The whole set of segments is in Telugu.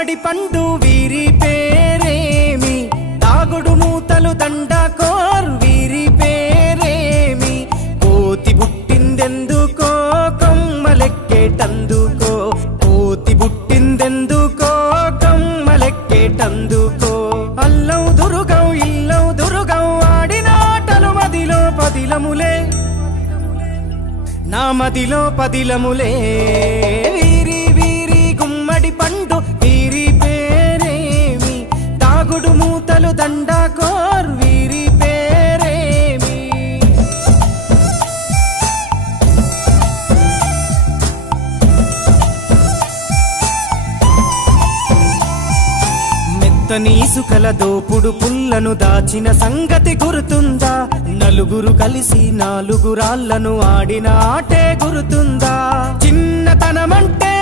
గుమ్మడి పండు వీరి పేరేమి, తాగుడు మూతలు దండాకోర్ వీరి పేరేమి, కోతి పుట్టిందెందుకో కొమ్మలెక్కేటందుకో, కోతి పుట్టిందెందుకో కొమ్మలెక్కేటందుకో, అల్లం దురుగం ఇల్లం దురుగం ఆడిన ఆటలు మదిలో పదిలములే, నా మదిలో పదిలములే, వీరి వీరి గుమ్మడి పండు వీరి పేరేమి, తాగుడు మూతలు దండాకోర్ వీరి పేరేమి. మెత్తని ఇసుకల దోపుడు పుల్లను దాచిన సంగతి గుర్తుందా, నలుగురు కలిసి నాలుగురాళ్లను ఆడిన ఆటే గుర్తుందా, చిన్నతనమంటే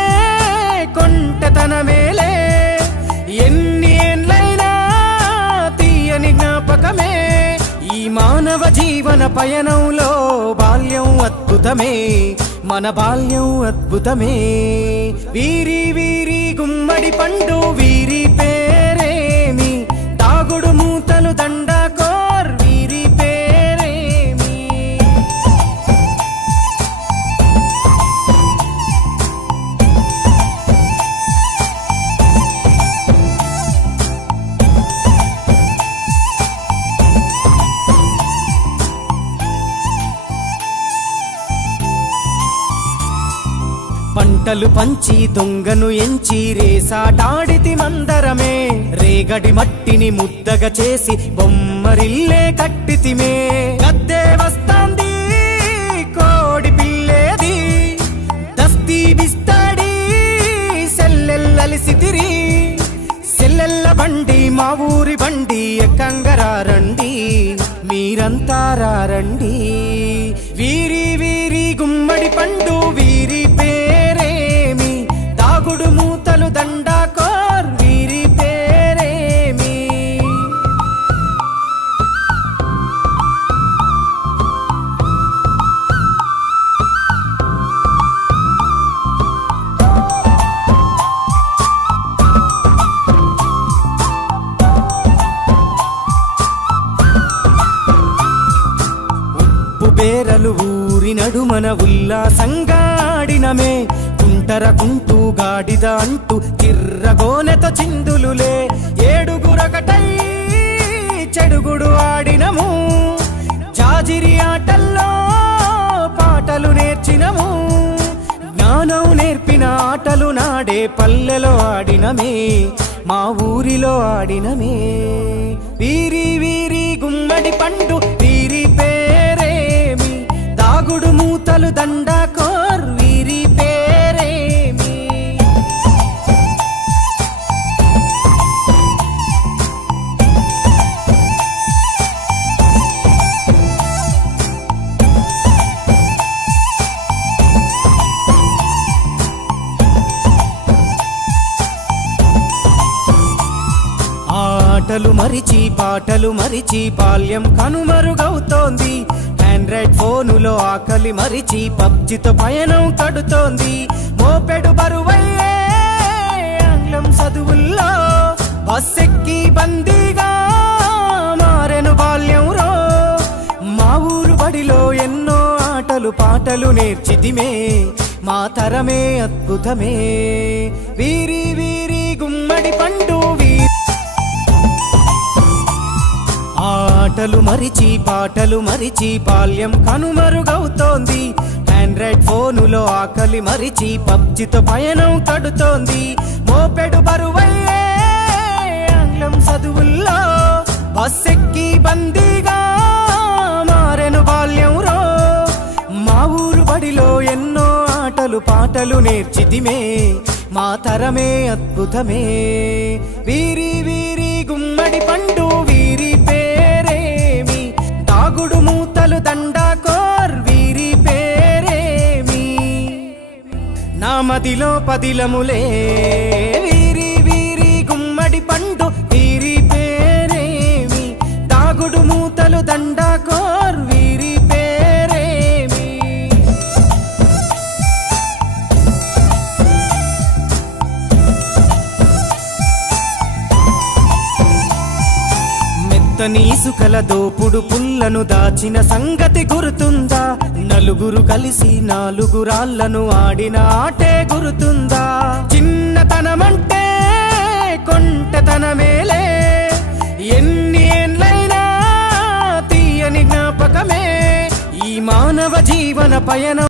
కొంటతనమేలే, ఎన్ని ఏండ్లైనా తీయని జ్ఞాపకమే, ఈ మానవ జీవన పయనంలో బాల్యం అద్భుతమే, మన బాల్యం అద్భుతమే, వీరి వీరి గుమ్మడి పండు వీరి పేరేమి, తాగుడు మూతలు దండాకోర్ వీరి పేరేమి. పంటలు పంచి దొంగను ఎంచి రేసాటాడితి మందరమే, రేగడి మట్టిని ముద్దగా చేసి బొమ్మరిల్లే కట్టితిమే, గద్దే వస్తాంది కోడి పిల్లేది, దస్తీ బిస్తాడి సెల్లెల్లలిసితిరి, సెల్లెల్ల బండి మా ఊరి బండి ఎక్కంగరారండి, మీరంతా రారండి, వీరి వీరి గుమ్మడి పండు వీరి పేరేమి, తాగుడు మూతలు దండాకోర్ వీరి పేరేమి. ఉప్పు బేరలు ఊరి నడుమన ఉల్లాసంగా ఆడినమే, కుంటరకుంటూ గాడిద అంటూ చిర్రగోనెతో చిందులులే, ఏడుగురకటై చెడుగుడు ఆడినము, జాజిరి ఆటల్లో పాటలు నేర్చినము, జ్ఞానం నేర్పిన ఆటలు నాడే పల్లెలో ఆడినమే, మా ఊరిలో ఆడినమే, వీరి వీరి గుమ్మడి పండు వీరి పేరేమి, తాగుడు మూతలు దండాకోర్ వీరి పేరేమి. ఆటలు మరిచి పాటలు మరిచి బాల్యం కనుమరుగవుతోంది, ఆండ్రాయిడ్ ఫోనులో ఆకలి మరిచి పబ్జితో పయనం కడుతోంది, మోపెడు బరువయ్యే ఆంగ్లం చదువుల్లో బస్సెక్కి బందీగా మారెను బాల్యం రో, మా ఊరు బడిలో ఎన్నో ఆటలు పాటలు నేర్చితిమే, మా తరమే అద్భుతమే, వీరి వీరి గుమ్మడి పండు వీరి. ఆటలు మరిచి పాటలు మరిచి బాల్యం కనుమరుగవుతోంది, ఆండ్రాయిడ్ ఫోనులో ఆకలి మరిచి పబ్జితో పయనం కడుతోంది, మోపెడు బరువయ్యే ఆంగ్లం చదువుల్లో బస్సెక్కి బందీగా మారెను బాల్యం రో, మా ఊరు బడిలో ఎన్నో ఆటలు పాటలు నేర్చితిమే, మా తరమే అద్భుతమే, వీరి వీరి గుమ్మడి పండు వీరి పేరేమి, తాగుడు మూతలు దండాకోర్ వీరి పేరేమి, నా మదిలో పదిలములే, వీరి వీరి గుమ్మడి పండు వీరి పేరేమి, తాగుడు మూతలు దండాకోర్ వీరి పేరేమి. నీసుకల దోపుడు పుల్లను దాచిన సంగతి గుర్తుందా? నలుగురు కలిసి నాలుగురాళ్లను ఆడిన ఆటే గుర్తుందా? చిన్నతనమంటే కొంటెతనమేలే, ఎన్ని ఏండ్లైనా తీయని జ్ఞాపకమే ఈ మానవ జీవన పయనం.